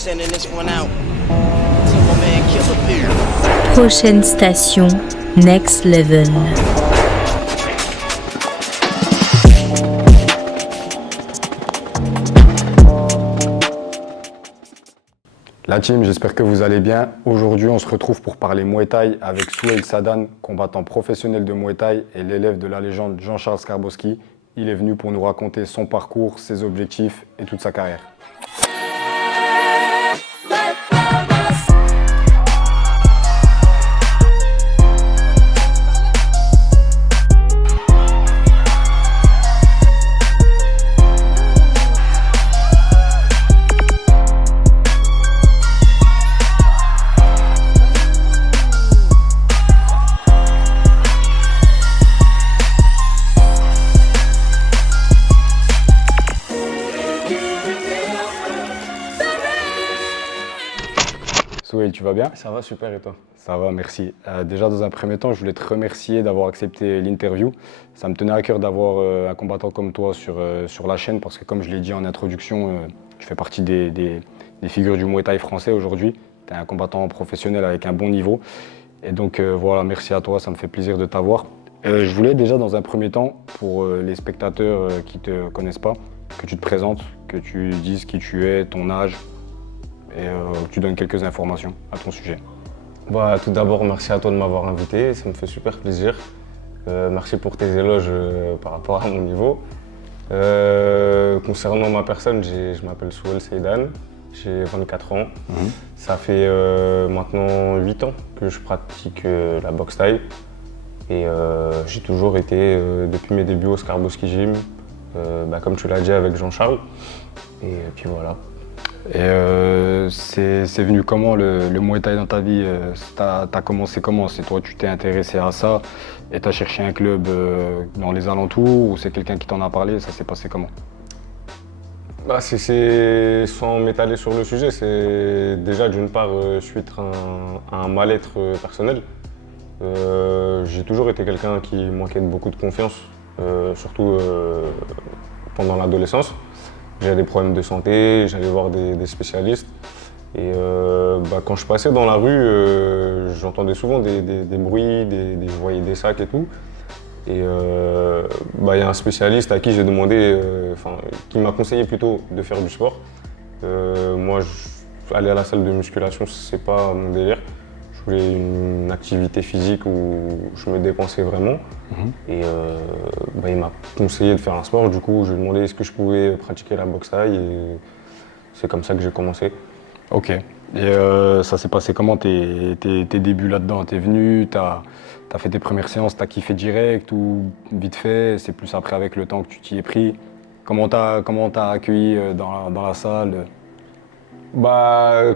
Sending this one out to my man Killer Bill. Prochaine station, Next Level. La team, j'espère que vous allez bien. Aujourd'hui, on se retrouve pour parler Muay Thai avec Souheil Sadan, combattant professionnel de Muay Thai et l'élève de la légende Jean-Charles Skarbowski. Il est venu pour nous raconter son parcours, ses objectifs et toute sa carrière. Souheil, tu vas bien? Ça va super et toi? Ça va, merci. Déjà, dans un premier temps, je voulais te remercier d'avoir accepté l'interview. Ça me tenait à cœur d'avoir un combattant comme toi sur la chaîne parce que, comme je l'ai dit en introduction, tu fais partie des figures du Muay Thai français aujourd'hui. Tu es un combattant professionnel avec un bon niveau. Et donc, voilà, merci à toi, ça me fait plaisir de t'avoir. Je voulais déjà, dans un premier temps, pour les spectateurs qui ne te connaissent pas, que tu te présentes, que tu dises qui tu es, ton âge, et que tu donnes quelques informations à ton sujet. Tout d'abord, merci à toi de m'avoir invité, ça me fait super plaisir. Merci pour tes éloges par rapport à mon niveau. Concernant ma personne, je m'appelle Souheil Sadan, j'ai 24 ans. Ça fait maintenant 8 ans que je pratique la boxe thaï. Et j'ai toujours été, depuis mes débuts au Skarbowski Gym, comme tu l'as dit avec Jean-Charles. Et puis voilà. Et c'est venu comment le Muay Thai dans ta vie? T'as commencé comment? C'est toi, tu t'es intéressé à ça et t'as cherché un club dans les alentours ou c'est quelqu'un qui t'en a parlé? Ça s'est passé comment? Sans m'étaler sur le sujet, c'est déjà d'une part suite à un mal-être personnel. J'ai toujours été quelqu'un qui manquait de beaucoup de confiance, surtout pendant l'adolescence. J'avais des problèmes de santé, j'allais voir des spécialistes. Et quand je passais dans la rue, j'entendais souvent des bruits, je voyais des sacs et tout. Et y a un spécialiste à qui j'ai demandé, qui m'a conseillé plutôt de faire du sport. Moi, aller à la salle de musculation, c'est pas mon délire. Je voulais une activité physique où je me dépensais vraiment. Et il m'a conseillé de faire un sport. Du coup, je lui ai demandé est-ce que je pouvais pratiquer la boxe thaï et c'est comme ça que j'ai commencé. Ok. Et ça s'est passé comment tes débuts là-dedans? T'es venu, t'as fait tes premières séances, t'as kiffé direct ou vite fait? C'est plus après avec le temps que tu t'y es pris? Comment t'as accueilli dans la salle?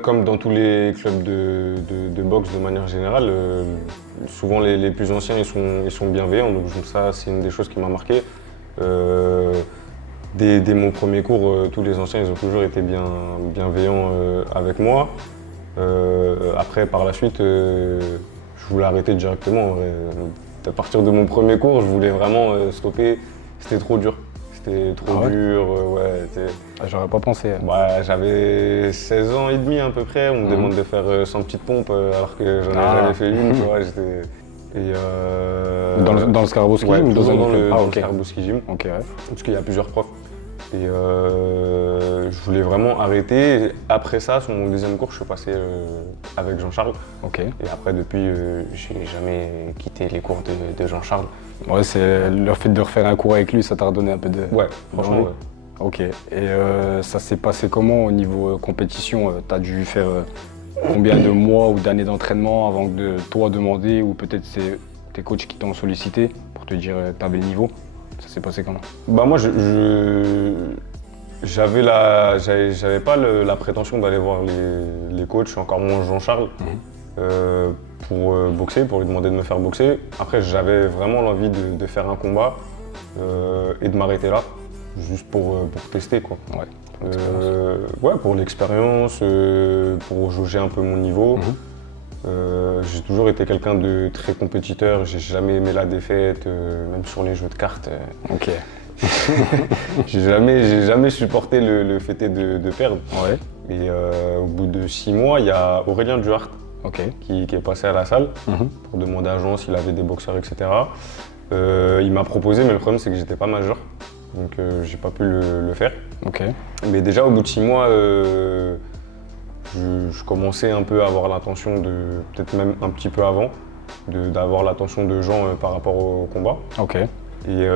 Comme dans tous les clubs de boxe de manière générale, souvent les plus anciens ils sont bienveillants, donc ça c'est une des choses qui m'a marqué. Dès mon premier cours, tous les anciens ils ont toujours été bienveillants avec moi. Après par la suite, je voulais arrêter directement. À partir de mon premier cours, je voulais vraiment stopper, c'était trop dur. C'était trop dur, J'aurais pas pensé. J'avais 16 ans et demi à peu près, on me demande de faire 100 petites pompes alors que j'en ai jamais fait une, tu vois, Dans le Skarbowski Gym ou dans le Skarbowski Gym, Ok, ouais. parce qu'il y a plusieurs profs. Et je voulais vraiment arrêter. Après ça, sur mon deuxième cours, je suis passé avec Jean-Charles. Ok. Et après, depuis, j'ai jamais quitté les cours de Jean-Charles. Ouais, c'est le fait de refaire un cours avec lui, ça t'a redonné un peu de... Ouais, franchement, ouais. Ok. Et ça s'est passé comment au niveau compétition? T'as dû faire combien de mois ou d'années d'entraînement avant de toi demander, ou peut-être c'est tes coachs qui t'ont sollicité pour te dire que t'avais le niveau? Ça s'est passé comment? Moi, j'avais pas la prétention d'aller voir les coachs, encore moins Jean-Charles, pour boxer, pour lui demander de me faire boxer. Après, j'avais vraiment l'envie de faire un combat et de m'arrêter là, juste pour tester, quoi. Pour l'expérience, pour jauger un peu mon niveau. J'ai toujours été quelqu'un de très compétiteur, j'ai jamais aimé la défaite, même sur les jeux de cartes. Ok. J'ai jamais supporté le fait de perdre. Ouais. Et au bout de 6 mois, il y a Aurélien Duhart Ok. qui est passé à la salle Mhm. pour demander à Jean s'il avait des boxeurs, etc. Il m'a proposé, mais le problème c'est que j'étais pas majeur, donc j'ai pas pu le faire. Ok. Mais déjà au bout de 6 mois, je commençais un peu à avoir l'intention de, peut-être même un petit peu avant, d'avoir l'attention de Jean par rapport au combat. Ok. Et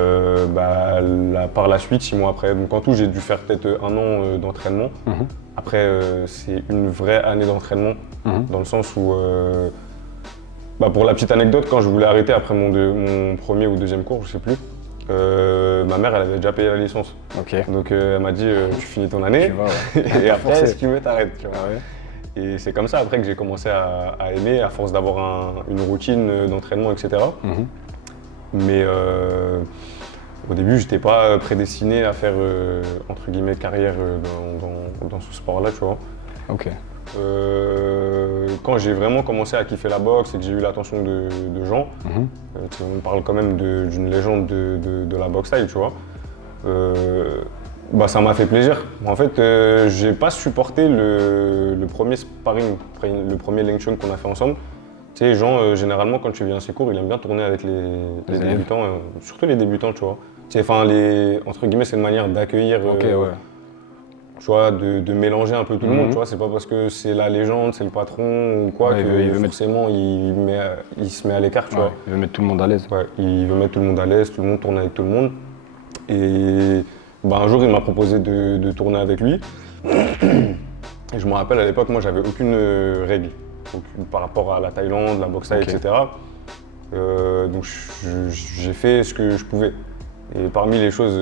par la suite, 6 mois après, donc en tout j'ai dû faire peut-être 1 an d'entraînement. Mhm. Après c'est une vraie année d'entraînement, Mhm. dans le sens où, pour la petite anecdote, quand je voulais arrêter après mon premier ou deuxième cours, je sais plus, ma mère elle avait déjà payé la licence. Ok. Donc elle m'a dit tu finis ton année Tu vois, ouais. et après Forcé. si tu veux t'arrêtes. Tu vois. Ah ouais. Et c'est comme ça après que j'ai commencé à aimer, à force d'avoir une routine d'entraînement, etc. Mhm. Mais au début, j'étais pas prédestiné à faire entre guillemets carrière dans ce sport-là, tu vois. Ok. Quand j'ai vraiment commencé à kiffer la boxe et que j'ai eu l'attention de Jean, Mhm. on parle quand même d'une légende de la boxe thaï, tu vois. Ça m'a fait plaisir. En fait, j'ai pas supporté le premier sparring, le premier Leng Chuan qu'on a fait ensemble. Tu sais, Jean, généralement, quand tu viens à ses cours, il aime bien tourner avec les élèves. débutants, surtout les débutants, tu vois. Tu sais, enfin, entre guillemets, c'est une manière d'accueillir, Ok, ouais. tu vois, de mélanger un peu tout le Mhm. monde, tu vois. C'est pas parce que c'est la légende, c'est le patron ou quoi Ouais, que il veut mettre- forcément il se met à l'écart, tu Ouais, vois. il veut mettre tout le monde à l'aise. Ouais, il veut mettre tout le monde à l'aise, tout le monde tourne avec tout le monde. Et un jour, il m'a proposé de tourner avec lui. Et je me rappelle, à l'époque, moi, j'avais aucune règle par rapport à la Thaïlande, la boxe thaï, Ok. etc. Donc, j'ai fait ce que je pouvais. Et parmi les choses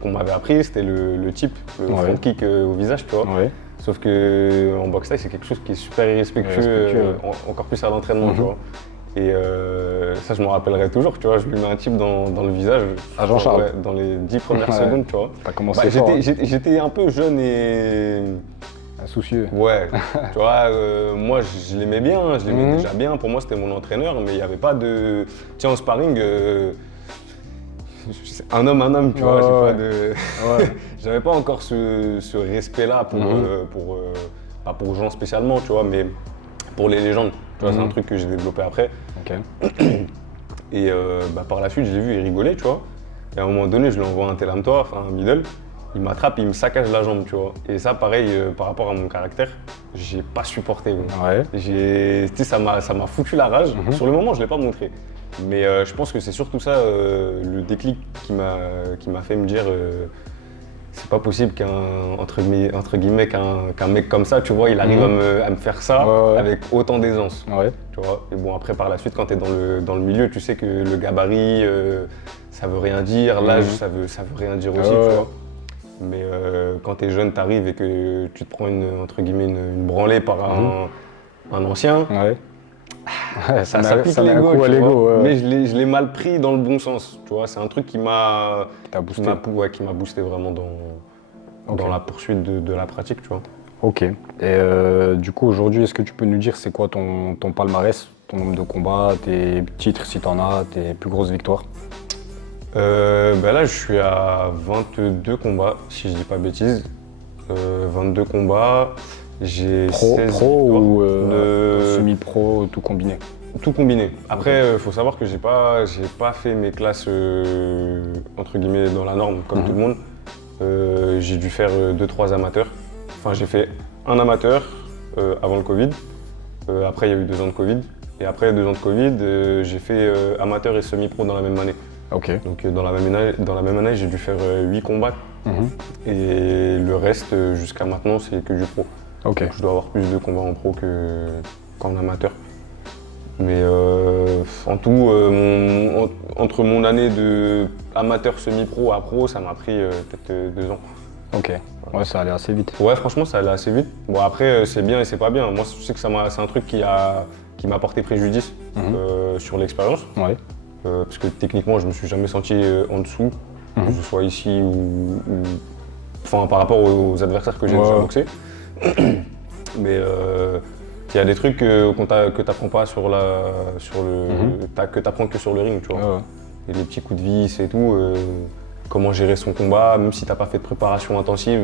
qu'on m'avait appris, c'était le type, le Ouais. front kick au visage, tu vois. Ouais. Sauf que en boxe thaï, c'est quelque chose qui est super irrespectueux, Irrespectueux, ouais. encore plus à l'entraînement, Mhm. tu vois. Et ça, je m'en rappellerai toujours, tu vois. Je lui mets un type dans le visage. À Jean-Charles. Ouais, dans les 10 premières Ouais. secondes, tu vois. T'as commencé fort. J'étais un peu jeune et. Insoucieux. Ouais, tu vois, moi je l'aimais bien, je l'aimais Mhm. déjà bien. Pour moi, c'était mon entraîneur, mais il n'y avait pas de. Tiens, en sparring, un homme, tu vois. Ouais, J'ai ouais. pas de. Ouais. J'avais pas encore ce respect-là Mhm. pas pour Jean spécialement, tu vois, mais pour les légendes. Tu vois, c'est Mhm. un truc que j'ai développé après. Ok. Et par la suite, je l'ai vu, il rigolait, tu vois. Et à un moment donné, je lui envoie un telamtoa, enfin un middle. Il m'attrape, il me saccage la jambe, tu vois. Et ça, pareil, par rapport à mon caractère, j'ai pas supporté. Gros. Ouais. Tu sais, ça m'a foutu la rage. Mhm. Sur le moment, je l'ai pas montré. Mais je pense que c'est surtout ça, le déclic qui m'a fait me dire c'est pas possible entre guillemets, qu'un mec comme ça, tu vois, il arrive Mhm. à me faire ça Ouais, ouais. avec autant d'aisance. Ouais. Tu vois. Et bon, après, par la suite, quand tu es dans le milieu, tu sais que le gabarit, ça veut rien dire. L'âge, Mhm. ça veut rien dire aussi, Ouais, tu ouais. vois. Mais quand tu es jeune, tu arrives et que tu te prends entre guillemets, une branlée par un ancien, Ouais. Ouais, ça met- pique met un l'ego, coup à tu l'ego, vois. ouais. Mais je l'ai mal pris dans le bon sens, tu vois. C'est un truc qui m'a T'as boosté. qui m'a boosté vraiment Ok. dans la poursuite de la pratique, tu vois. Ok. Et du coup, aujourd'hui, est-ce que tu peux nous dire c'est quoi ton palmarès, ton nombre de combats, tes titres si t'en as, tes plus grosses victoires? Là, je suis à 22 combats, si je dis pas bêtises. 22 combats, j'ai 16 Pro victoires. ou De- semi-pro, tout combiné? Tout combiné. Après, il faut savoir que j'ai pas fait mes classes entre guillemets dans la norme comme Mhm. tout le monde. J'ai dû faire 2-3 amateurs. Enfin, j'ai fait un amateur avant le Covid. Après, il y a eu 2 ans de Covid. Et après 2 ans de Covid, j'ai fait amateur et semi-pro dans la même année. Ok. Donc dans la même année, j'ai dû faire 8 combats. Mhm. Et le reste, jusqu'à maintenant, c'est que du pro. Ok. Donc, je dois avoir plus de combats en pro qu'en amateur. Mais en tout, entre mon année de amateur semi-pro à pro, ça m'a pris peut-être 2 ans. Ok. Ouais, ça allait assez vite. Ouais, franchement, ça allait assez vite. Bon, après, c'est bien et c'est pas bien. Moi, je sais que c'est un truc qui m'a porté préjudice Mhm. sur l'expérience. Ouais. Parce que techniquement, je me suis jamais senti en dessous, Mhm. que ce soit ici enfin, par rapport aux adversaires que j'ai Ouais. déjà boxés. Mais il y a des trucs que tu n'apprends pas que tu apprends que sur le ring, tu vois. Ouais, ouais. Et des petits coups de vis et tout. comment gérer son combat, même si t'as pas fait de préparation intensive,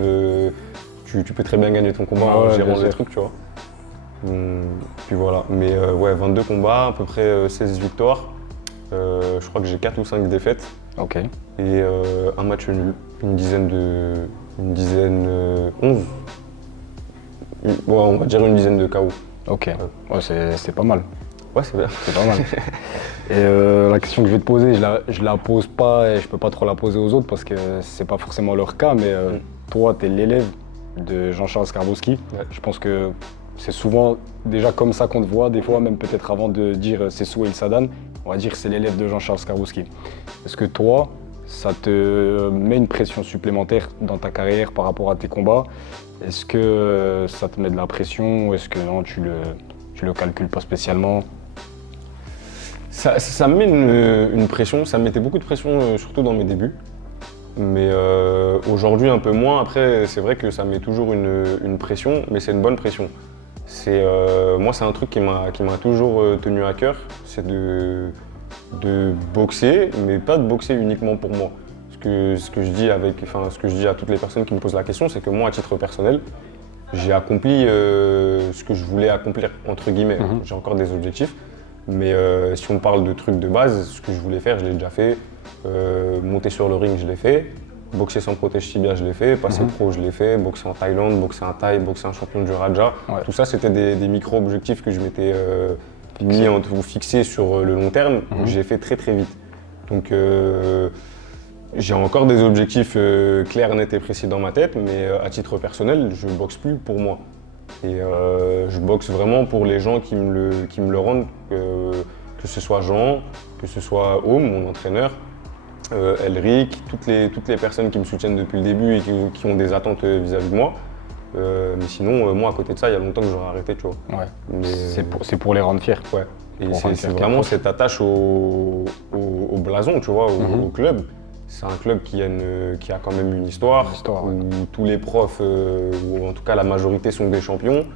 tu peux très bien gagner ton combat en gérant les trucs, tu vois. Puis voilà, mais ouais, 22 combats, à peu près 16 victoires. Je crois que j'ai 4 ou 5 défaites. Ok. Et un match nul, une dizaine, 11. Ouais, on va dire une dizaine de KO. Ok, ouais, c'est pas mal. Ouais, c'est bien. C'est pas mal. Et la question que je vais te poser, je la pose pas et je peux pas trop la poser aux autres parce que c'est pas forcément leur cas, mais toi, tu es l'élève de Jean-Charles Skarbowski. Ouais. Je pense que c'est souvent déjà comme ça qu'on te voit, des fois même peut-être avant de dire c'est Souheil Sadan, on va dire que c'est l'élève de Jean-Charles Skarbowski. Est-ce que toi, ça te met une pression supplémentaire dans ta carrière par rapport à tes combats? Est-ce que ça te met de la pression ou est-ce que non, tu le calcules pas spécialement? Ça me met une pression, ça me mettait beaucoup de pression, surtout dans mes débuts. Mais aujourd'hui un peu moins. Après, c'est vrai que ça met toujours une pression, mais c'est une bonne pression. Moi, c'est un truc qui m'a toujours tenu à cœur, c'est de boxer, mais pas de boxer uniquement pour moi. Ce que je dis à toutes les personnes qui me posent la question, c'est que moi, à titre personnel, j'ai accompli ce que je voulais accomplir, entre guillemets. J'ai encore des objectifs, mais si on parle de trucs de base, ce que je voulais faire, je l'ai déjà fait. Monter sur le ring, je l'ai fait. Boxer sans protège tibia, je l'ai fait. Passer pro, je l'ai fait. Boxer en Thaïlande, boxer en Thaï, boxer un champion du Raja. Ouais. Tout ça, c'était des micro-objectifs que je m'étais fixés sur le long terme, que j'ai fait très très vite. Donc j'ai encore des objectifs clairs, nets et précis dans ma tête, mais à titre personnel, je boxe plus pour moi. Et je boxe vraiment pour les gens qui me le rendent, que ce soit Jean, que ce soit Aume, mon entraîneur, Elric, toutes les personnes qui me soutiennent depuis le début et qui ont des attentes vis-à-vis de moi. Mais sinon, moi, à côté de ça, il y a longtemps que j'aurais arrêté, tu vois. Ouais. Mais, C'est pour les rendre fiers. ouais. Et Pour rendre c'est fiers vraiment tes cette attache au blason, tu vois, au club. C'est un club qui a quand même une histoire, Ouais. où tous les profs, ou en tout cas la majorité, sont des champions.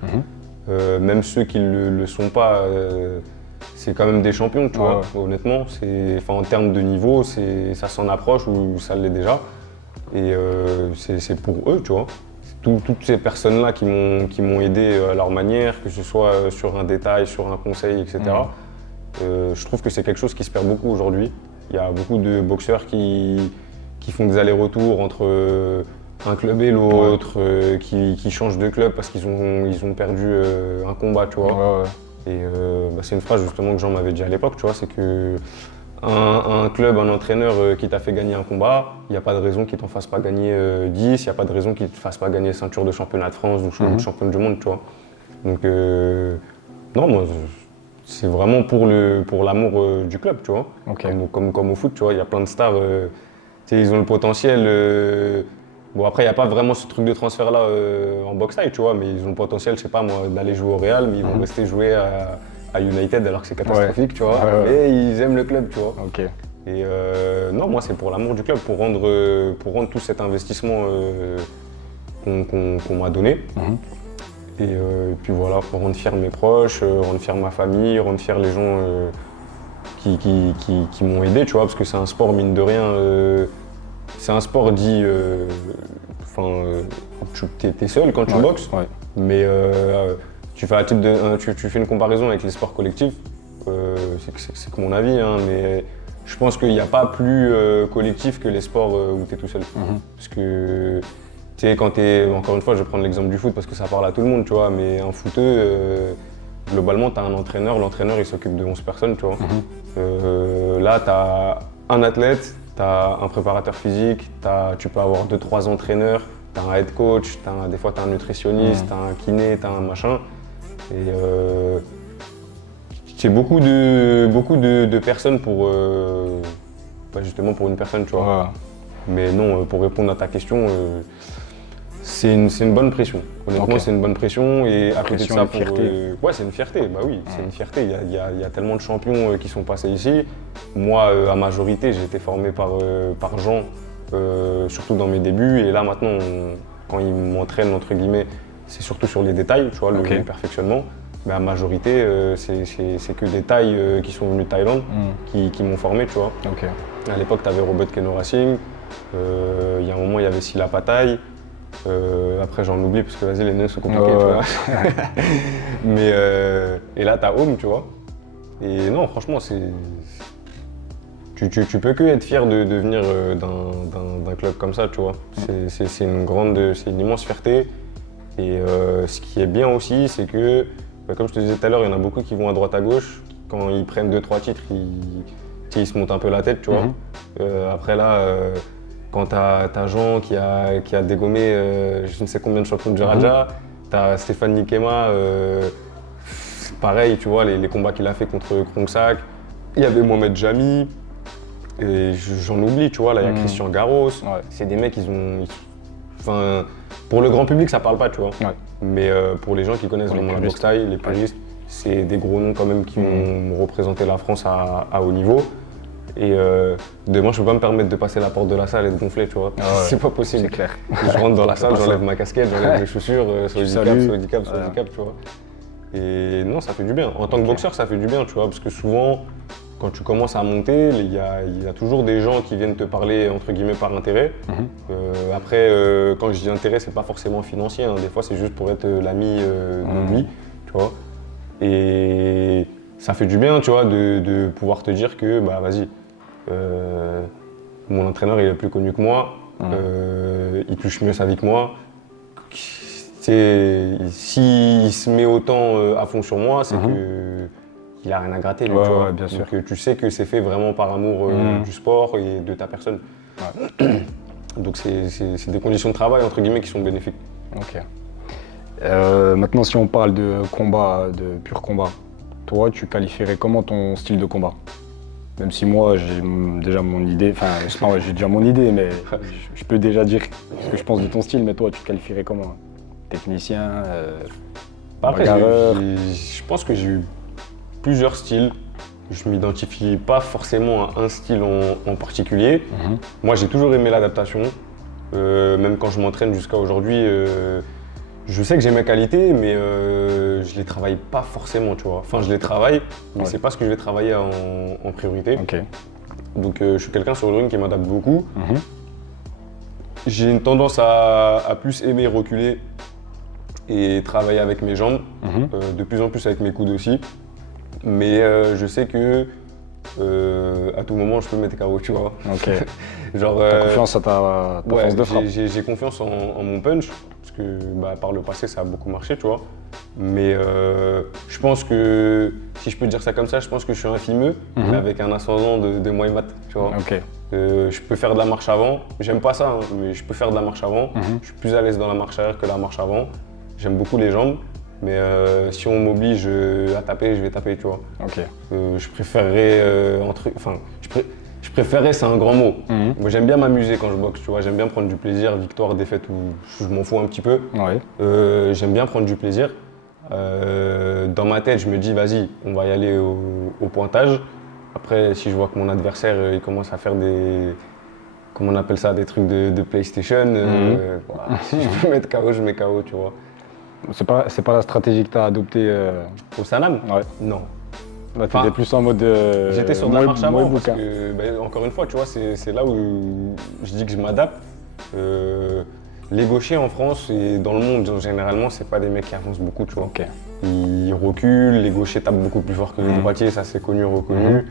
Même ceux qui ne le sont pas, c'est quand même des champions, tu vois, honnêtement. En termes de niveau, ça s'en approche ou ça l'est déjà. Et c'est pour eux, tu vois. Toutes ces personnes-là qui m'ont aidé à leur manière, que ce soit sur un détail, sur un conseil, etc. Je trouve que c'est quelque chose qui se perd beaucoup aujourd'hui. Il y a beaucoup de boxeurs qui font des allers-retours entre un club et l'autre, qui changent de club parce qu'ils ont perdu un combat, tu vois. Et c'est une phrase justement que Jean m'avait dit à l'époque, tu vois, c'est que un club, un entraîneur qui t'a fait gagner un combat, il n'y a pas de raison qu'il t'en fasse pas gagner 10, il n'y a pas de raison qu'il te fasse pas gagner ceinture de championnat de France ou champion du monde, tu vois. Donc non, moi c'est vraiment pour l'amour du club, tu vois. Okay. Comme au foot, tu vois, il y a plein de stars, ils ont le potentiel. Bon, après, il n'y a pas vraiment ce truc de transfert-là en boxe taille, tu vois, mais ils ont le potentiel, je sais pas moi, d'aller jouer au Real, mais ils vont rester jouer à United alors que c'est catastrophique, tu vois. Mais ils aiment le club, tu vois. Okay. Et non, moi, c'est pour l'amour du club, pour rendre tout cet investissement qu'on m'a donné. Et puis voilà, pour rendre fiers mes proches, rendre fiers ma famille, rendre fiers les gens qui m'ont aidé, tu vois, parce que c'est un sport, mine de rien, c'est un sport dit, t'es seul quand tu boxes, mais tu fais une comparaison avec les sports collectifs, c'est que mon avis, hein, mais je pense qu'il n'y a pas plus collectif que les sports où tu es tout seul. Parce que tu sais, encore une fois, je vais prendre l'exemple du foot parce que ça parle à tout le monde, tu vois, mais un footeux, globalement, tu as un entraîneur, l'entraîneur il s'occupe de 11 personnes, tu vois. Là, tu as un athlète, tu as un préparateur physique, tu peux avoir 2-3 entraîneurs, tu as un head coach, des fois tu as un nutritionniste, tu as un kiné, tu as un machin. Et c'est beaucoup de personnes pour, justement pour une personne, tu vois. Mais non, pour répondre à ta question, c'est une bonne pression. Honnêtement, c'est une bonne pression. Et à côté de ça, ouais, c'est une fierté. Bah oui, c'est une fierté. Il y a tellement de champions qui sont passés ici. Moi, à majorité, j'ai été formé par Jean, surtout dans mes débuts. Et là, maintenant, quand il m'entraîne, entre guillemets, c'est surtout sur les détails, tu vois, le perfectionnement. Mais à majorité, c'est que des Thaïs qui sont venus de Thaïlande qui m'ont formé, tu vois. À l'époque, tu avais Robert Keno Racing. Il y a un moment, il y avait Silla Pataille. Après, j'en oublie parce que vas-y, les noms sont compliqués, Ouais, tu ouais. vois. Mais, et là, t'as Home, tu vois. Et non, franchement, tu peux que être fier de venir d'un club comme ça, tu vois. C'est une immense fierté. Et ce qui est bien aussi, c'est que, comme je te disais tout à l'heure, il y en a beaucoup qui vont à droite à gauche. Quand ils prennent 2-3 titres, ils se montent un peu la tête, tu vois. Après là, quand t'as Jean qui a dégommé je ne sais combien de champions du Raja, t'as Stéphane Nikema, pareil, tu vois, les combats qu'il a fait contre Krongsak. Il y avait Mohamed Jami, et j'en oublie, tu vois, là il y a Christian Garros. Ouais. C'est des mecs, enfin, pour le grand public, ça parle pas, tu vois. Ouais. Mais pour les gens qui connaissent Pour les vraiment la boxe puristes. thaï, les puristes, c'est des gros noms quand même qui ont représenté la France à haut niveau. Et demain, je peux pas me permettre de passer la porte de la salle et de gonfler, tu vois. Ah ouais, c'est pas possible. C'est clair. Je rentre dans la salle, pas ça. j'enlève ma casquette, j'enlève mes chaussures, sur Tu le salues. handicap, Ouais. tu vois. Et non, ça fait du bien. En tant que boxeur, ça fait du bien, tu vois, parce que souvent, quand tu commences à monter, il y a toujours des gens qui viennent te parler, entre guillemets, par intérêt. Après, quand je dis intérêt, c'est pas forcément financier, hein. Des fois, c'est juste pour être l'ami de lui, tu vois. Et ça fait du bien, tu vois, de pouvoir te dire que, bah, vas-y, mon entraîneur, il est plus connu que moi, il touche mieux sa vie que moi. S'il se met autant à fond sur moi, c'est qu'il a rien à gratter, lui, Ouais, tu vois. ouais, bien sûr. Donc tu sais que c'est fait vraiment par amour du sport et de ta personne. Donc c'est des conditions de travail, entre guillemets, qui sont bénéfiques. Ok. Maintenant, si on parle de combat, de pur combat, toi, tu qualifierais comment ton style de combat? Même si moi, j'ai déjà mon idée, enfin, c'est pas vrai, j'ai déjà mon idée, mais je peux déjà dire ce que je pense de ton style, mais toi, tu te qualifierais comment? Technicien, Après, bagarreur. je pense que j'ai eu plusieurs styles. Je m'identifie pas forcément à un style en particulier. Moi, j'ai toujours aimé l'adaptation. Même quand je m'entraîne jusqu'à aujourd'hui, je sais que j'ai mes qualités, mais je les travaille pas forcément, tu vois. Enfin, je les travaille, mais Ouais. c'est pas ce que je vais travailler en priorité. Ok. Donc, je suis quelqu'un sur le ring qui m'adapte beaucoup. J'ai une tendance à plus aimer reculer et travailler avec mes jambes, de plus en plus avec mes coudes aussi. Mais je sais que à tout moment, je peux mettre KO, tu vois. Ok. Genre, T'as confiance à ta ouais, force de frappe. j'ai confiance en mon punch, parce que bah, par le passé, ça a beaucoup marché, tu vois. Mais je pense que, si je peux dire ça comme ça, je pense que je suis un fimeux, mais avec un ascendant de Moïmat, tu vois. Ok. Je peux faire de la marche avant, j'aime pas ça, hein, mais je peux faire de la marche avant. Je suis plus à l'aise dans la marche arrière que la marche avant. J'aime beaucoup les jambes, mais si on m'oblige à taper, je vais taper, tu vois. Ok. Je préférerais je préférerais, c'est un grand mot. Moi, j'aime bien m'amuser quand je boxe, tu vois. J'aime bien prendre du plaisir, victoire, défaite, ou je m'en fous un petit peu. Ouais. J'aime bien prendre du plaisir. Dans ma tête, je me dis, vas-y, on va y aller au pointage. Après, si je vois que mon adversaire, il commence à faire comment on appelle ça, des trucs de PlayStation, voilà, si je peux mettre KO, je mets KO, tu vois. C'est pas la stratégie que tu as adoptée. Au Sanam? Ouais. Non. Là, tu Enfin, étais plus en mode. J'étais sur de la marche avant parce bouquin. que, ben, encore une fois, tu vois, c'est là où je dis que je m'adapte. Les gauchers en France et dans le monde, généralement, c'est pas des mecs qui avancent beaucoup, tu vois. Ok. Ils reculent, les gauchers tapent beaucoup plus fort que les droitiers, ça c'est connu, reconnu.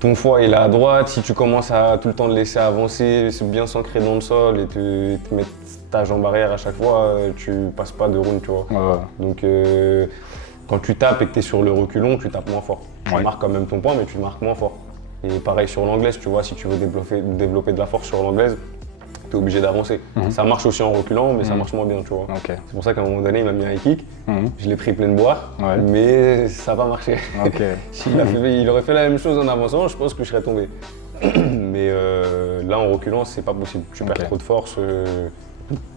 Ton foie il est à droite, si tu commences à tout le temps le laisser avancer, c'est bien s'ancrer dans le sol et te mettre ta jambe arrière à chaque fois, tu passes pas de round, tu vois. Ouais. Donc quand tu tapes et que tu es sur le reculon, tu tapes moins fort. Tu Ouais. marques quand même ton point, mais tu marques moins fort. Et pareil sur l'anglaise, tu vois, si tu veux développer de la force sur l'anglaise, tu es obligé d'avancer. Ça marche aussi en reculant, mais ça marche moins bien, tu vois. Ok. C'est pour ça qu'à un moment donné, il m'a mis un high kick. Je l'ai pris pleine boire, Ouais. mais ça n'a pas marché. Ok. Il aurait fait la même chose en avançant, je pense que je serais tombé. Mais là, en reculant, c'est pas possible. Tu perds Ok. trop de force.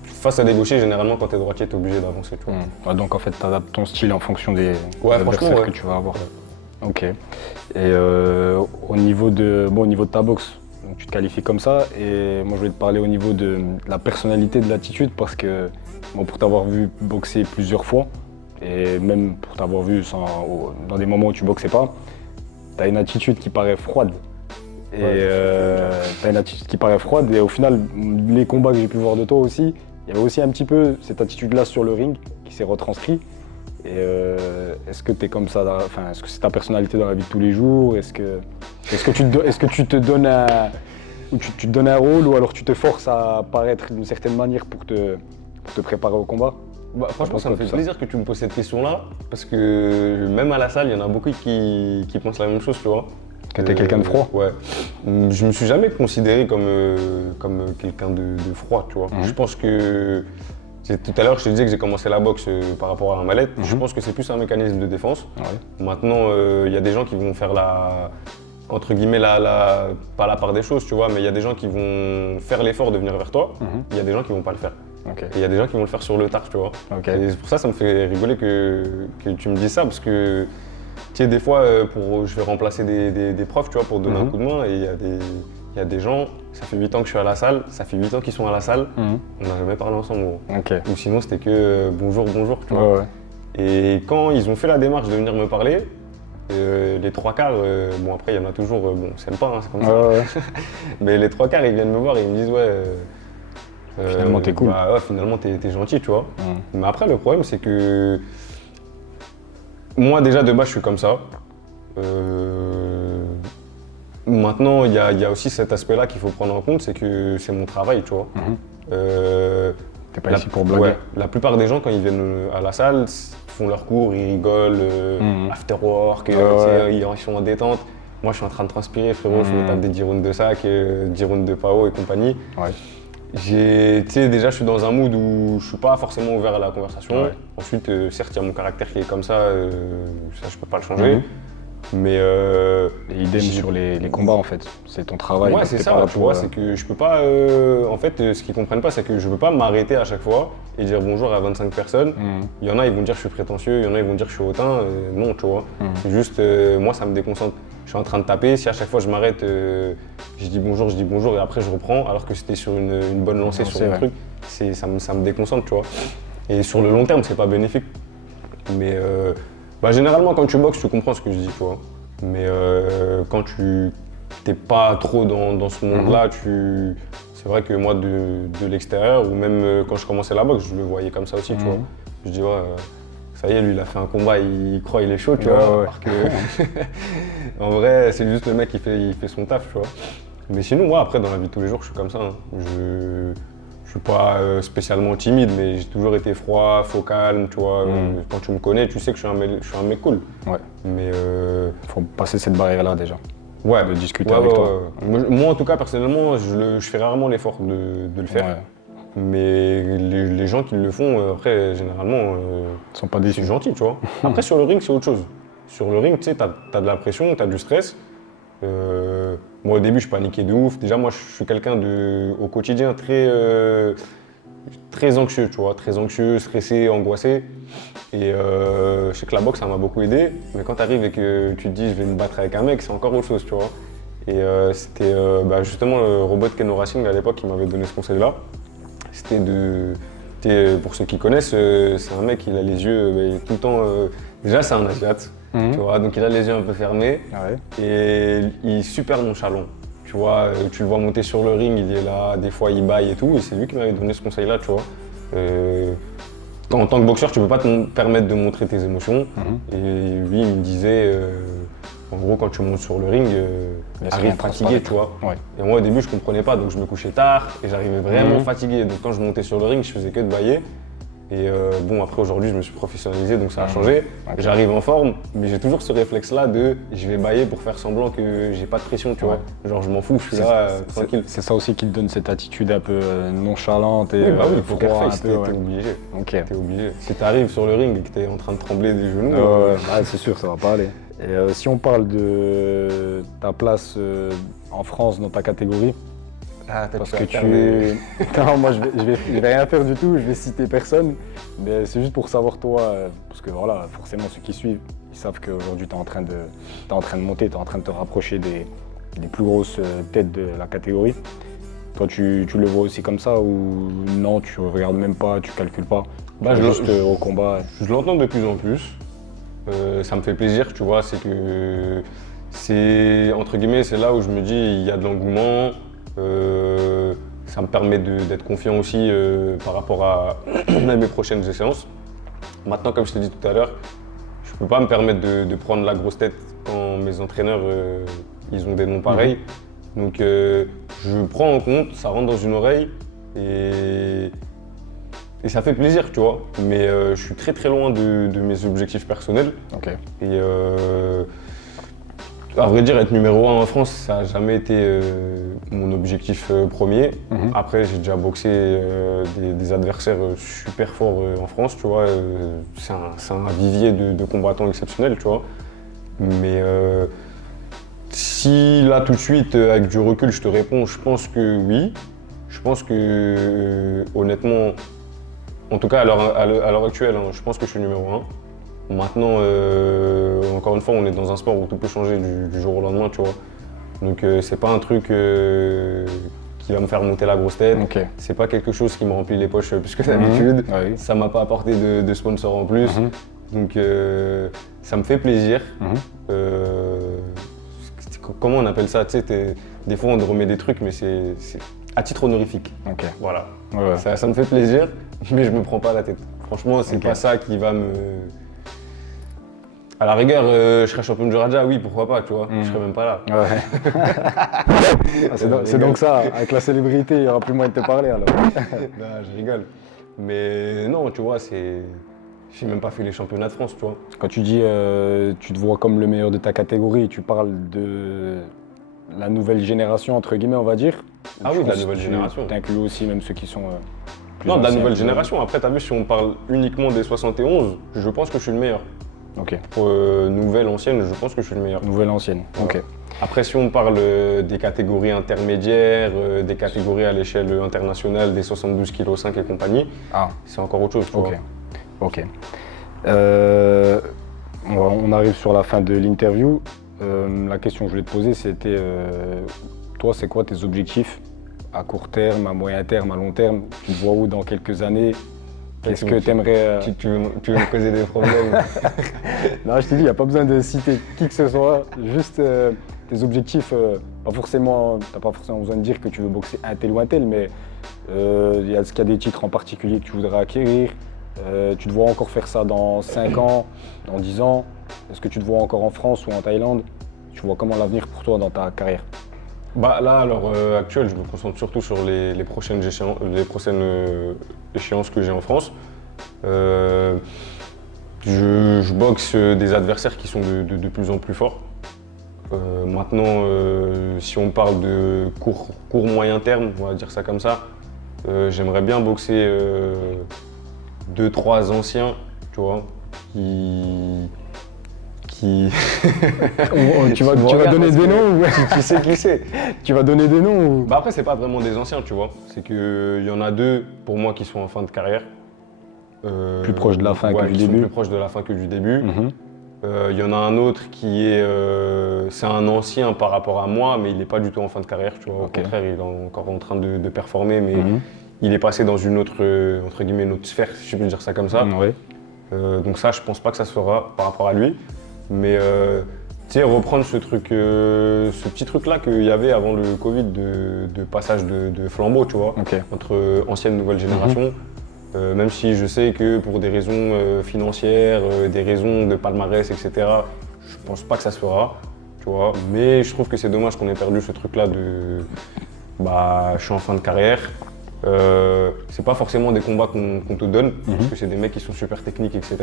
Face à des gauchers, généralement, quand tu es droitier, tu es obligé d'avancer, tu vois. Ouais, donc en fait, tu adaptes ton style en fonction des Ouais, adversaires franchement, ouais. que tu vas avoir. Ok. Et au niveau de ta boxe, donc tu te qualifies comme ça. Et moi, je voulais te parler au niveau de la personnalité, de l'attitude, parce que bon, pour t'avoir vu boxer plusieurs fois, et même pour t'avoir vu dans des moments où tu boxais pas, tu as une attitude qui paraît froide. Et Ouais, t'as une attitude qui paraît froide. Et au final, les combats que j'ai pu voir de toi aussi, il y avait aussi un petit peu cette attitude-là sur le ring qui s'est retranscrite. Et est-ce que tu es comme ça, enfin, est-ce que c'est ta personnalité dans la vie de tous les jours? Est-ce que tu te donnes ou tu te donnes un rôle ou alors tu te forces à paraître d'une certaine manière pour te préparer au combat? Bah, franchement, ça me fait tout ça. plaisir que tu me poses cette question-là, parce que même à la salle, il y en a beaucoup qui pensent la même chose, tu vois. Que t'es quelqu'un de froid? Ouais. Je me suis jamais considéré comme quelqu'un de froid, tu vois. Mhm. Je pense que tout à l'heure, je te disais que j'ai commencé la boxe par rapport à un mallette. Je pense que c'est plus un mécanisme de défense. Ouais. Maintenant, il y a des gens qui vont faire entre guillemets, pas la part des choses, tu vois, mais il y a des gens qui vont faire l'effort de venir vers toi. Mhm. Il y a des gens qui vont pas le faire. Ok. Et il y a des gens qui vont le faire sur le tard, tu vois. Ok. Et c'est pour ça, ça me fait rigoler que tu me dises ça, parce que, tu sais, des fois, je vais remplacer des profs, tu vois, pour donner un coup de main, et il y a des gens, ça fait 8 ans que je suis à la salle, ça fait 8 ans qu'ils sont à la salle, Mhm. on n'a jamais parlé ensemble, gros. Ok. Ou sinon, c'était que bonjour, bonjour, tu vois. Ouais, ouais. Et quand ils ont fait la démarche de venir me parler, les trois quarts, bon après il y en a toujours, bon on s'aime pas, hein, c'est comme ça, Ouais, ouais. mais les trois quarts ils viennent me voir et ils me disent ouais, Finalement, t'es cool. Bah, ouais, finalement t'es gentil, tu vois. Mhm. Mais après le problème c'est que moi déjà de base je suis comme ça. Maintenant il y a aussi cet aspect-là qu'il faut prendre en compte, c'est que c'est mon travail, tu vois. Mhm. T'es pas La- ici pour blaguer. ouais, la plupart des gens, quand ils viennent à la salle, font leur cours, ils rigolent, after work, tu sais, ils sont en détente. Moi, je suis en train de transpirer, frérot, je me tape des 10 rounds de sac, 10 rounds de PAO et compagnie. Ouais. Tu sais, déjà, je suis dans un mood où je suis pas forcément ouvert à la conversation. Ouais. Ensuite, certes, il y a mon caractère qui est comme ça, ça, je peux pas le changer. Mhm. Mais Et idem sur les combats en fait. C'est ton travail. ouais, donc c'est t'es ça, pas là tu pour, vois, c'est que je peux pas. En fait, ce qu'ils comprennent pas, c'est que je peux pas m'arrêter à chaque fois et dire bonjour à 25 personnes. Mhm. Il y en a, ils vont dire que je suis prétentieux, il y en a, ils vont dire que je suis hautain. Non, tu vois. Mhm. C'est juste, moi, ça me déconcentre. Je suis en train de taper, si à chaque fois je m'arrête, je dis bonjour et après je reprends, alors que c'était sur une bonne lancée sur un ouais. truc, ça me déconcentre, tu vois. Et sur le long terme, c'est pas bénéfique. Mais généralement, quand tu boxes, tu comprends ce que je dis, tu vois. Mais quand tu t'es pas trop dans ce monde-là, c'est vrai que moi, de l'extérieur, ou même quand je commençais la boxe, je le voyais comme ça aussi, tu vois. Je dis, ouais, ça y est, lui, il a fait un combat, il croit il est chaud, tu vois. Ouais. Alors que, en vrai, c'est juste le mec qui fait son taf, tu vois. Mais sinon, moi, après, dans la vie de tous les jours, je suis comme ça. Hein. Je suis pas spécialement timide, mais j'ai toujours été froid, faux calme, tu vois. Quand tu me connais, tu sais que je suis un mec cool. Ouais. Mais Faut passer cette barrière-là déjà. ouais, De discuter avec toi. Moi, en tout cas, personnellement, je fais rarement l'effort de le faire. Ouais. Mais les gens qui le font, après, généralement, Ils sont pas c'est déçus. gentil, tu vois. Après, sur le ring, c'est autre chose. Sur le ring, tu sais, t'as de la pression, t'as du stress. Moi, au début, je paniquais de ouf. Déjà, moi, je suis quelqu'un au quotidien très anxieux, tu vois. Très anxieux, stressé, angoissé. Et je sais que la boxe, ça m'a beaucoup aidé. Mais quand t'arrives et que tu te dis, je vais me battre avec un mec, c'est encore autre chose, tu vois. Et c'était justement le robot de Keno Racing à l'époque qui m'avait donné ce conseil-là. C'était pour ceux qui connaissent, c'est un mec, il a les yeux tout le temps. Déjà, c'est un Asiate, tu vois, donc il a les yeux un peu fermés Ouais. et il est super nonchalant. Tu vois, tu le vois monter sur le ring, il est là, des fois il baille et tout, et c'est lui qui m'avait donné ce conseil-là, tu vois. En tant que boxeur, tu peux pas te permettre de montrer tes émotions. Et lui, il me disait, en gros, quand tu montes sur le ring, arrive fatigué, tu vois. Ouais. Et moi, au début, je comprenais pas, donc je me couchais tard et j'arrivais vraiment fatigué. Donc quand je montais sur le ring, je faisais que de bailler. Et bon, après, aujourd'hui, je me suis professionnalisé, donc ça a changé. Ok. J'arrive en forme, mais j'ai toujours ce réflexe-là de je vais bailler pour faire semblant que j'ai pas de pression, tu vois. Genre, je m'en fous, je suis là, tranquille. C'est ça aussi qui te donne cette attitude un peu nonchalante et Oui, bah oui, poker froid, face, un peu, t'es ouais. obligé. Ok. T'es obligé. Si t'arrives sur le ring et que t'es en train de trembler des genoux, Ouais, c'est sûr, ça va pas aller. Et si on parle de ta place en France dans ta catégorie, parce que Non, moi je vais rien faire du tout, je vais citer personne, mais c'est juste pour savoir toi, parce que voilà, forcément ceux qui suivent, ils savent qu'aujourd'hui tu es en train de monter, tu es en train de te rapprocher des plus grosses têtes de la catégorie. Toi tu le vois aussi comme ça ou non, tu regardes même pas, tu calcules pas, juste au combat. Je l'entends de plus en plus. Ça me fait plaisir, tu vois, c'est que c'est, entre guillemets, c'est là où je me dis, il y a de l'engouement. Ça me permet d'être confiant aussi par rapport à mes prochaines échéances. Maintenant, comme je t'ai dit tout à l'heure, je ne peux pas me permettre de prendre la grosse tête quand mes entraîneurs ils ont des noms pareils. Donc je prends en compte, ça rentre dans une oreille et ça fait plaisir, tu vois. Mais je suis très très loin de mes objectifs personnels. Ok. Et à vrai dire, être numéro 1 en France, ça n'a jamais été mon objectif premier. Après, j'ai déjà boxé des adversaires super forts en France, tu vois. C'est un vivier de combattants exceptionnels, tu vois. Mais si là, tout de suite, avec du recul, je te réponds, je pense que oui. Je pense que, honnêtement, en tout cas à l'heure actuelle, hein, je pense que je suis numéro 1. Maintenant, encore une fois, on est dans un sport où tout peut changer du jour au lendemain, tu vois. Donc c'est pas un truc qui va me faire monter la grosse tête. Ok. C'est pas quelque chose qui me remplit les poches plus que d'habitude. Oui. Ça m'a pas apporté de sponsor en plus. Donc ça me fait plaisir. Comment on appelle ça? Tu sais, des fois on te remet des trucs, mais c'est à titre honorifique. Ok. Voilà. Ouais. Ça me fait plaisir, mais je me prends pas la tête. Franchement, c'est Ok. pas ça qui va me. À la rigueur, je serais champion du Raja, oui, pourquoi pas, tu vois. Je serais même pas là. Ouais. C'est donc ça, avec la célébrité, il n'y aura plus moyen de te parler alors. Non, je rigole. Mais non, tu vois, j'ai même pas fait les championnats de France, tu vois. Quand tu dis tu te vois comme le meilleur de ta catégorie, tu parles de la nouvelle génération, entre guillemets, on va dire. Ah oui, de la nouvelle génération. Tu inclus aussi même ceux qui sont plus Non, de la anciens, nouvelle plus- génération. Après, t'as vu, si on parle uniquement des 71, je pense que je suis le meilleur. Ok. Pour nouvelle, ancienne, je pense que je suis le meilleur. Nouvelle, ancienne. Voilà. Ok. Après, si on parle des catégories intermédiaires, des catégories à l'échelle internationale, des 72 kg 5 et compagnie, Ah, c'est encore autre chose, tu ok. vois. Ok. On arrive sur la fin de l'interview. La question que je voulais te poser, c'était toi, c'est quoi tes objectifs à court terme, à moyen terme, à long terme? Tu te vois où dans quelques années? Qu'est-ce que tu aimerais. Tu veux me causer des problèmes? Non, je t'ai dit, il n'y a pas besoin de citer qui que ce soit, juste tes objectifs. Pas forcément, t'as pas forcément besoin de dire que tu veux boxer un tel ou un tel, mais est-ce qu'il y a des titres en particulier que tu voudrais acquérir? Tu te vois encore faire ça dans 5 ans, dans 10 ans? Est-ce que tu te vois encore en France ou en Thaïlande? Tu vois comment l'avenir pour toi dans ta carrière? Bah là, à l'heure actuelle, je me concentre surtout sur les prochaines échéances que j'ai en France. Je boxe des adversaires qui sont de plus en plus forts. Maintenant, si on parle de court moyen terme, on va dire ça comme ça, j'aimerais bien boxer 2-3 anciens, tu vois, qui... Tu vas donner des noms ou... Tu sais qui c'est? Tu vas donner des noms ou... Bah après, c'est pas vraiment des anciens, tu vois. C'est qu'il y en a deux, pour moi, qui sont en fin de carrière. Plus proche de la fin que du qui sont début. plus proche de la fin que du début. Mhm. Il y en a un autre qui est... c'est un ancien par rapport à moi, mais il n'est pas du tout en fin de carrière, tu vois. Ok. Au contraire, il est encore en train de performer, mais Mhm. il est passé dans une autre, entre guillemets, une autre sphère, si je peux dire ça comme ça. Ouais. Donc ça, je pense pas que ça se fera par rapport à lui. Mais tu sais, reprendre ce petit truc-là qu'il y avait avant le Covid de passage de flambeau, tu vois, Ok. entre ancienne et nouvelle génération. Même si je sais que pour des raisons financières, des raisons de palmarès, etc., je pense pas que ça se fera, tu vois. Mais je trouve que c'est dommage qu'on ait perdu ce truc-là de bah, je suis en fin de carrière. C'est pas forcément des combats qu'on te donne, parce que c'est des mecs qui sont super techniques, etc.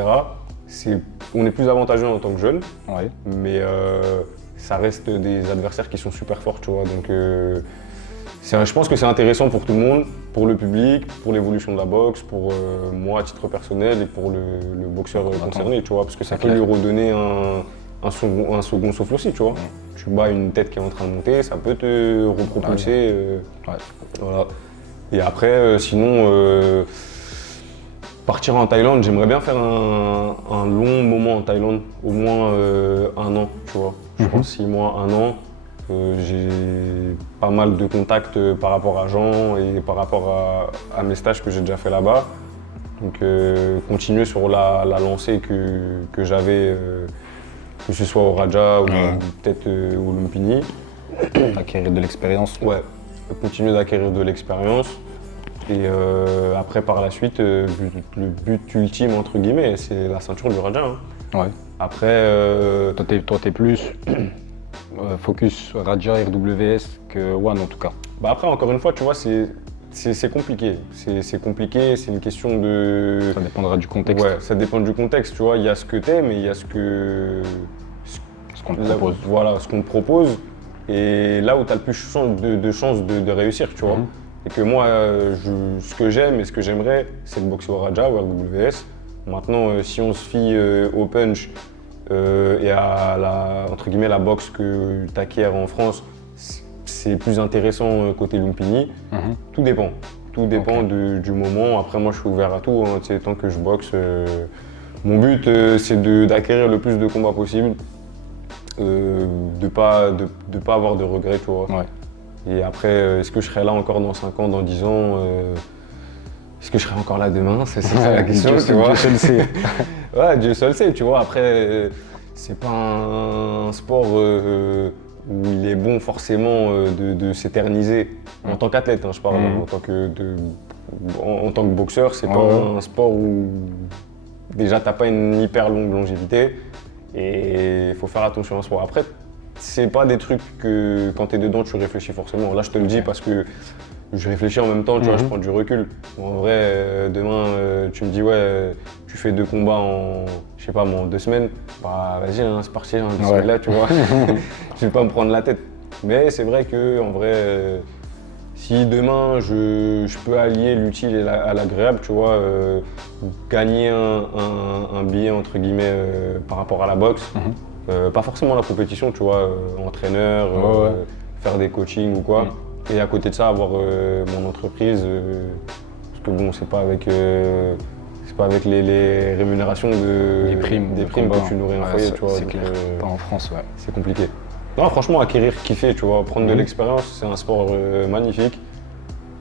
On est plus avantageux en tant que jeune, Ouais. mais ça reste des adversaires qui sont super forts, tu vois. Donc je pense que c'est intéressant pour tout le monde, pour le public, pour l'évolution de la boxe, pour moi à titre personnel et pour le boxeur concerné, tu vois, parce que ça C'est peut clair. lui redonner un second souffle aussi, tu vois. Tu bats une tête qui est en train de monter, ça peut te repropulser. Ouais. Voilà. Et après, sinon, partir en Thaïlande, j'aimerais bien faire un long moment en Thaïlande, au moins 1 an, tu vois. Je pense 6 mois, 1 an. J'ai pas mal de contacts par rapport à Jean et par rapport à mes stages que j'ai déjà fait là-bas. Donc continuer sur la lancée que j'avais que ce soit au Raja ou Ouais. peut-être au Lumpini. Acquérir de l'expérience. Ouais, continuer d'acquérir de l'expérience. Et après, par la suite, le but ultime, entre guillemets, c'est la ceinture du Raja. Hein. Ouais. Après, Toi, t'es plus focus Raja, RWS que One en tout cas. bah après, encore une fois, tu vois, c'est compliqué. C'est compliqué, c'est une question de... Ça dépendra du contexte. Ouais, ça dépend du contexte, tu vois. Il y a ce que t'aimes et il y a ce que... Ce qu'on te là, propose. voilà, ce qu'on te propose. Et là où tu as le plus de chances de réussir, tu vois. Mhm. Et que moi, ce que j'aime et ce que j'aimerais, c'est de boxer au Raja ou RWS. Maintenant, si on se fie au punch et à entre guillemets, la boxe que tu acquiers en France, c'est plus intéressant côté Lumpini. Mhm. Tout dépend. Tout dépend Ok. du moment. Après, moi, je suis ouvert à tout. Hein, tu sais, tant que je boxe, mon but, c'est d'acquérir le plus de combats possible. De pas avoir de regrets, tu vois. Ouais. Et après, est-ce que je serai là encore dans 5 ans, dans 10 ans est-ce que je serai encore là demain? C'est ça la question, tu vois. Dieu seul sait. Ouais, Dieu seul sait, tu vois. Après, c'est pas un sport où il est bon forcément de s'éterniser. En tant qu'athlète, hein, je parle. Mhm. En tant que boxeur, c'est Ouais, pas ouais. un sport où déjà t'as pas une hyper longue longévité. Et il faut faire attention à soi. Après, c'est pas des trucs que quand tu es dedans, tu réfléchis forcément. Là, je te le dis parce que je réfléchis en même temps, tu vois, je prends du recul. En vrai, demain, tu me dis, ouais, tu fais 2 combats en, je sais pas, moi, en 2 semaines. Bah, vas-y, hein, c'est parti, hein, là, tu vois. Je vais pas me prendre la tête. Mais c'est vrai que, en vrai, si demain je peux allier l'utile et à l'agréable, tu vois, gagner un billet entre guillemets par rapport à la boxe, pas forcément la compétition, tu vois, entraîneur, Ouais. faire des coachings ou quoi, et à côté de ça avoir mon entreprise, parce que bon, c'est pas avec les rémunérations Des primes que tu nourris un foyer, tu vois. C'est donc, clair. Pas en France, ouais. c'est compliqué. Non, franchement, acquérir, kiffer, tu vois, prendre de l'expérience, c'est un sport magnifique.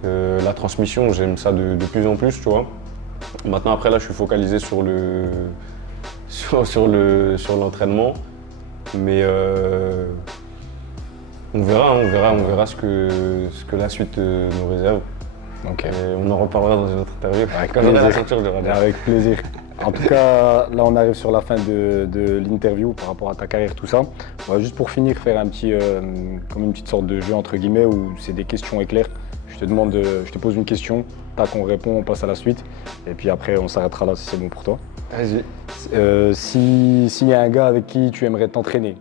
La transmission, j'aime ça de plus en plus, tu vois. Maintenant, après, là, je suis focalisé sur l'entraînement. Mais on verra ce que la suite nous réserve. Ok. Et on en reparlera dans une autre interview. Avec Quand j'aurai la plaisir. ceinture de Raja. Avec plaisir. En tout cas, là, on arrive sur la fin de l'interview par rapport à ta carrière, tout ça. On va juste pour finir faire un petit, comme une petite sorte de jeu entre guillemets où c'est des questions éclairs. Je te pose une question, tac, on répond, on passe à la suite. Et puis après, on s'arrêtera là si c'est bon pour toi. Vas-y. S'il y a un gars avec qui tu aimerais t'entraîner,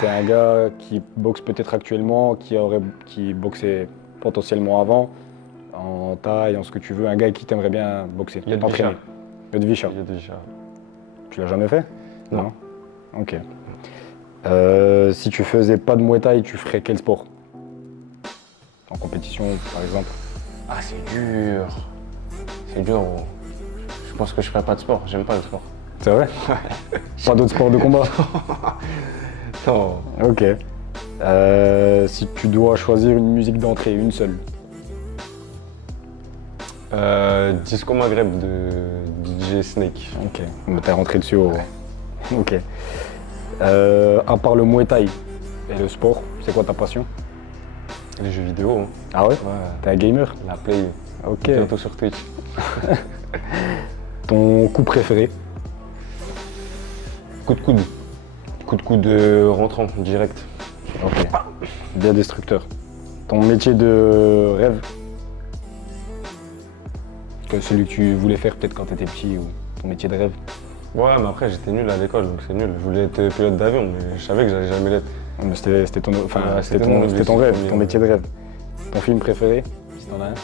c'est un gars qui boxe peut-être actuellement, qui boxait potentiellement avant, en taille, en ce que tu veux, un gars avec qui tu aimerais bien boxer, Yad t'entraîner. Yadvisha. Il y a déjà. Tu l'as jamais fait? Non. Ok. Si tu faisais pas de Muay Thai, tu ferais quel sport? En compétition, par exemple. Ah, c'est dur. C'est dur, gros. Je pense que je ferai pas de sport. J'aime pas le sport. C'est vrai? Pas d'autres sports de combat? Non. Ok. Si tu dois choisir une musique d'entrée, une seule. Disco Maghreb de DJ Snake. Ok. Mais t'es rentré dessus. Ok. À part le Muay Thai et le sport, c'est quoi ta passion? Les jeux vidéo, hein. Ah ouais? Ouais. T'es un gamer? La Play. Ok. Bientôt sur Twitch. Ton coup préféré? Coup de coude. Coup de coude rentrant, direct. Ok. Bien destructeur. Ton métier de rêve? Celui que tu voulais faire peut-être quand t'étais petit ou ton métier de rêve? Ouais, mais après j'étais nul à l'école, donc c'est nul. Je voulais être pilote d'avion, mais je savais que j'allais jamais l'être. Mais c'était ton, enfin, Ouais, c'était c'était mon ton, c'était ton objectif rêve, premier, ton ouais. métier de rêve. Ton film préféré, si t'en as un?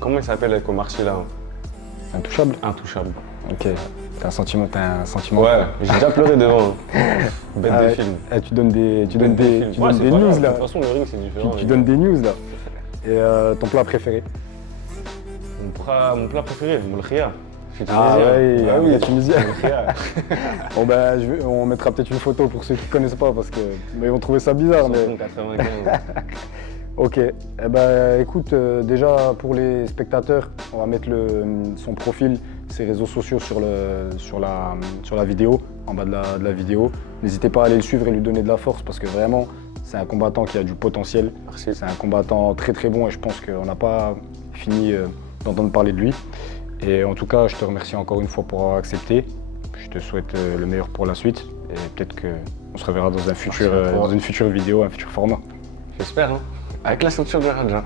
Comment il s'appelle avec Omar Sy là? Intouchable? Intouchable. Ok. T'as un sentiment. Ouais, j'ai déjà pleuré devant. Bête Ah de ouais. film. Eh, tu donnes des Bête de film. Ouais, c'est pas news grave, là. De toute façon, le ring c'est différent. Tu donnes des news là. Et ton plat préféré? Mon plat préféré, le khia. Je suis Ah tunisien. ouais, Bah oui, tunisien. le khia. Bon ben, on mettra peut-être une photo pour ceux qui connaissent pas parce que mais ils vont trouver ça bizarre. Mais... Samsung 95. Ok, eh ben, écoute, déjà pour les spectateurs, on va mettre son profil, ses réseaux sociaux sur la vidéo, en bas de la vidéo. N'hésitez pas à aller le suivre et lui donner de la force parce que vraiment, c'est un combattant qui a du potentiel. Merci. C'est un combattant très très bon et je pense qu'on n'a pas fini d'entendre parler de lui. Et en tout cas, je te remercie encore une fois pour avoir accepté. Je te souhaite le meilleur pour la suite et peut-être qu'on se reverra dans dans une future vidéo, un futur format. J'espère, hein. Avec la ceinture de Raja.